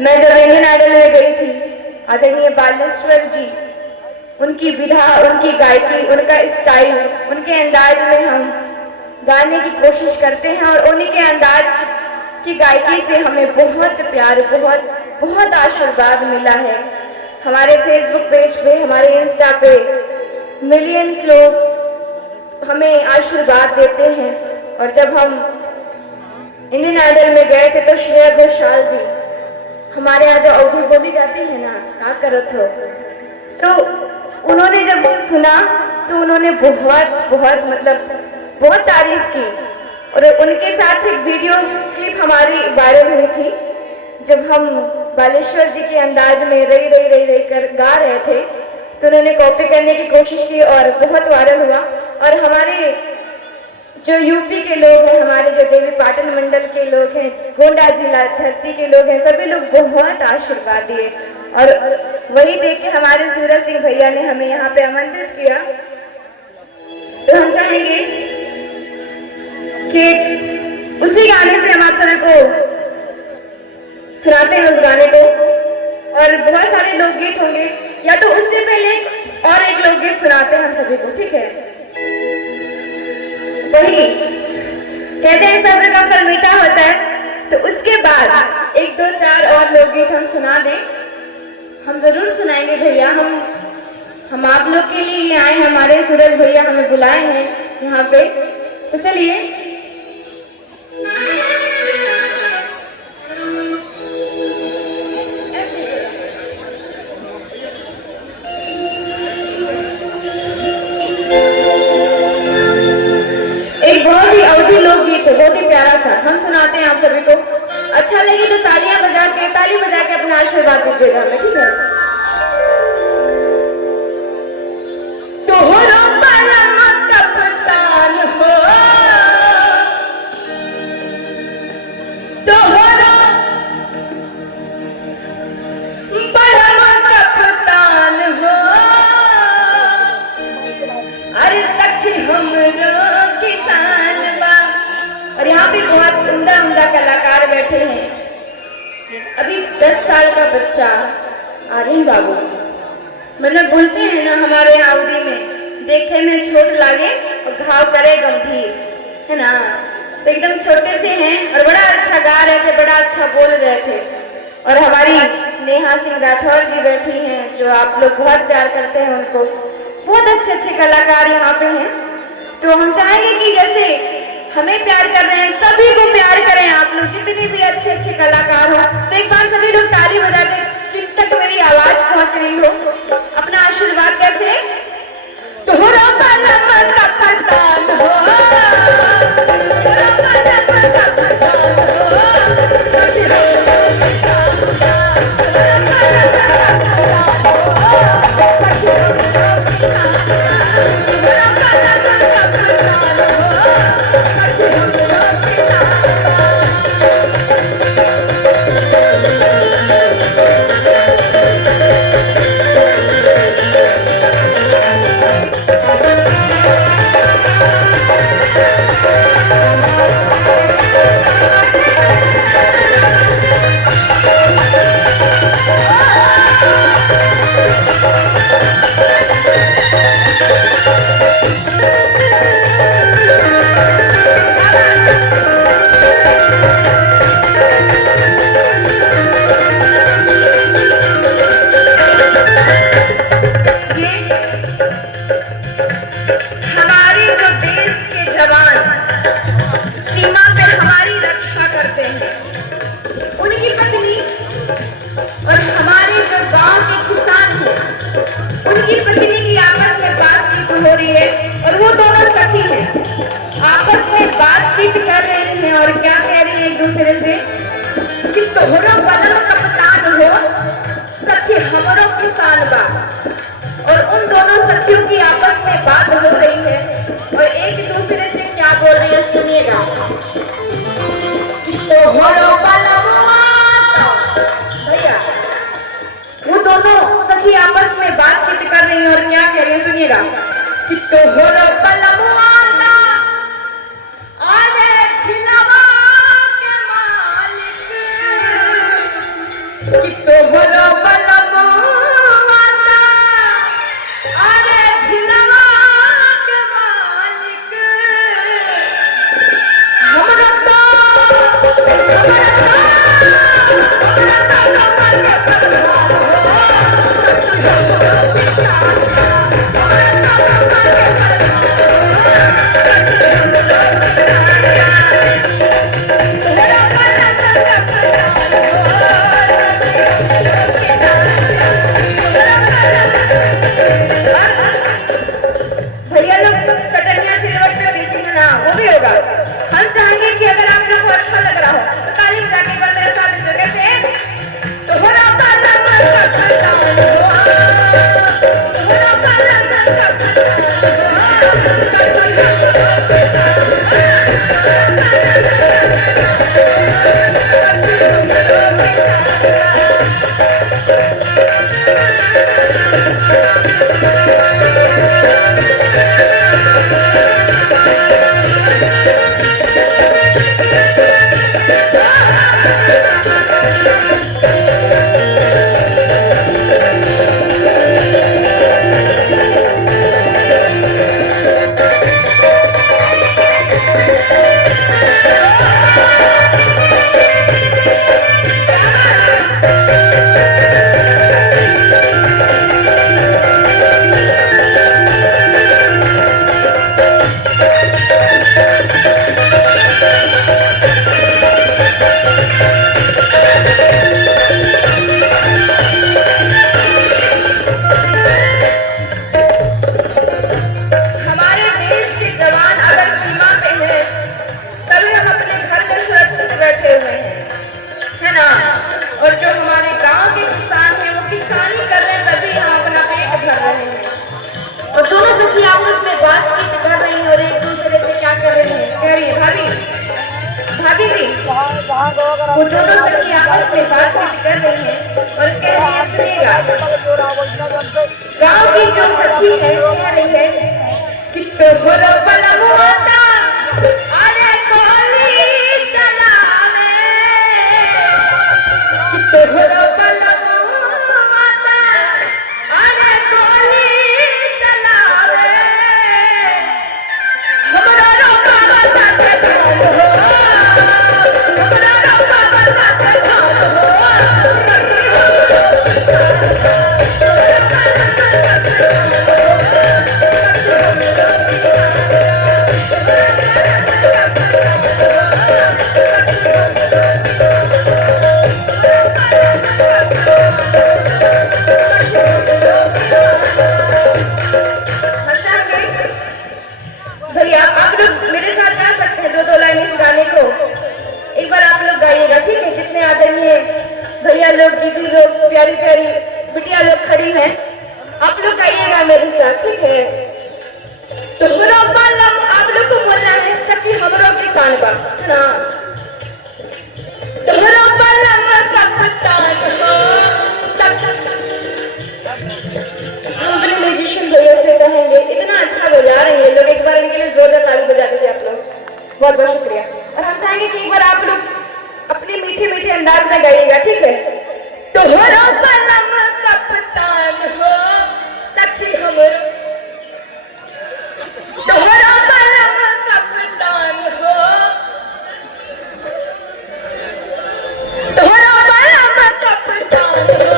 मैं जब Indian idol में गई थी, आदरणीय बालेश्वर जी, उनकी विधा, उनकी गायकी, उनका स्टाइल, उनके अंदाज में हम गाने की कोशिश करते हैं और उन्हीं के अंदाज की गायकी से हमें बहुत प्यार, बहुत बहुत आशीर्वाद मिला है। हमारे फेसबुक पेज पे, हमारे इंस्टा पे मिलियंस लोग हमें आशीर्वाद देते हैं। और जब हम इंडियन आइडल में गए थे तो श्रेया घोषाल जी, हमारे यहाँ जो अवधि बोली जाती है ना, क्या करत हो, तो उन्होंने जब सुना तो उन्होंने बहुत तारीफ की। और उनके साथ एक वीडियो क्लिप हमारी वायरल हुई थी जब हम बालेश्वर जी के अंदाज में रही रही रही रही कर गा रहे थे, तो उन्होंने कॉपी करने की कोशिश की और बहुत वायरल हुआ। और हमारे जो यूपी के लोग हैं, हमारे जो देवी पाटन मंडल के लोग हैं, गोंडा जिला धरती के लोग हैं, सभी लोग बहुत आशीर्वाद दिए। और वही देख के हमारे सूरज सिंह भैया ने हमें यहाँ पे आमंत्रित किया। तो हम चाहेंगे कि उसी गाने से हम आप सभी को सुनाते हैं, उस गाने को। और बहुत सारे लोकगीत होंगे, या तो उससे पहले और एक लोकगीत सुनाते हैं हम सभी को, ठीक है? वही कहते हैं सब्र का फल मीठा होता है, तो उसके बाद एक दो चार और लोकगीत हम सुना दें। हम जरूर सुनाएंगे भैया, हम आप लोग के लिए आए हैं, हमारे सूरज भैया हमें बुलाए हैं यहाँ पे। तो चलिए, एक बहुत ही अवधि लोकगीत है, बहुत ही प्यारा सा हम सुनाते हैं आप सभी को। अच्छा लगे तो ताली बजा के अपना आशीर्वाद दीजिएगा हमें, ठीक है? और यहाँ पे बहुत उम्दा कलाकार बैठे हैं। अभी 10 साल का बच्चा आर्यन बाबू, मतलब बोलते हैं ना हमारे अवधि में, देखे में छोट लागे और घाव करे गंभीर, है ना? तो एकदम छोटे से हैं और बड़ा अच्छा गा रहे थे, बड़ा अच्छा बोल रहे थे। और हमारी नेहा सिंह राठौर जी बैठी हैं, जो आप लोग बहुत प्यार करते हैं उनको। बहुत अच्छे अच्छे कलाकार यहाँ पे हैं। तो हम चाहेंगे कि जैसे हमें प्यार कर रहे हैं, सभी को प्यार करें आप लोग, जितने भी अच्छे अच्छे कलाकार हो। तो एक बार सभी लोग ताली बजा दें, जिन तक मेरी आवाज पहुंच रही हो, अपना आशीर्वाद कैसे? हो रही है और वो दोनों सखी हैं, आपस में बातचीत कर रही हैं और क्या कह रही है एक दूसरे से कि तोहरो बदन कप्तान हो, सखी हमरो किसान बा। और उन दोनों सखियों की आपस में बात हो रही है और एक दूसरे से क्या बोल रही है, सुनिएगा। तोहरो भैया, वो दोनों सखी आपस में बातचीत कर रही है और क्या कह रही है, सुनिएगा। कि तोहरो बलमुआना आजे छिलवा के मालिक, कि तोहरा बलवा माता अरे झिलवा के मालिक हमरा भैया लोग तो चटनिया सिलवट पे पीसी है ना, वो भी होगा। हम चाहेंगे कि अगर आप लोग को अच्छा लग रहा हो तो ताली बजा के एक बार मेरे साथ जोड़े से तो हो रहा पाला और जो हमारे गांव के किसान हैं वो किसानी कर रहे हैं, तभी हम अपना पेट भर रहे हैं। और दोनों सखी आपस में बातचीत कर रही हैं और एक दूसरे से क्या कर रही हैं, कह रही है भाभी जी, वो दोनों सखी आपस में बातचीत कर रही हैं और कह रही है सुनिएगा, गाँव की जो सखी है कह रही है कि तोहरा बलवा माता अरे कोली चलावे तोहरा बलवा माता अरे कोली चलावे हमरा रोका साथे ठाल हो, हमरा रोका साथे ठाल हो। भैया आप लोग मेरे साथ गा सकते हैं दो लाइन इस गाने को, एक बार आप लोग गाइएगा, ठीक है। जितने आदरणीय भैया लोग, दीदी लोग, प्यारी प्यारी बिटिया लोग खड़ी हैं, आप लोग गाइएगा मेरे साथ, ठीक है। तोहरा बलवा आप लोग को बोलना है सखी हमरो किसान बा ना, तोहरा बलवा कप्तान हो अपने म्यूजिशियन भैया से कहेंगे, इतना अच्छा बजा रहे हैं लोग, एक बार इनके लिए जोरदार ताली बजा दीजिए आप लोग, बहुत बहुत शुक्रिया। और हम चाहेंगे कि एक बार आप लोग अपने मीठे मीठे अंदाज में गाइएगा, ठीक है। तोहरा बलवा कप्तान हो सखी हमरो, तोहरा बलवा कप्तान हो, तोहरा बलवा कप्तान हो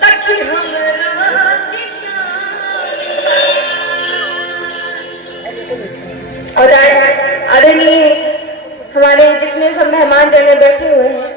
सखी हमरो और आदरणीय हमारे जितने सब मेहमान जने बैठे हुए हैं,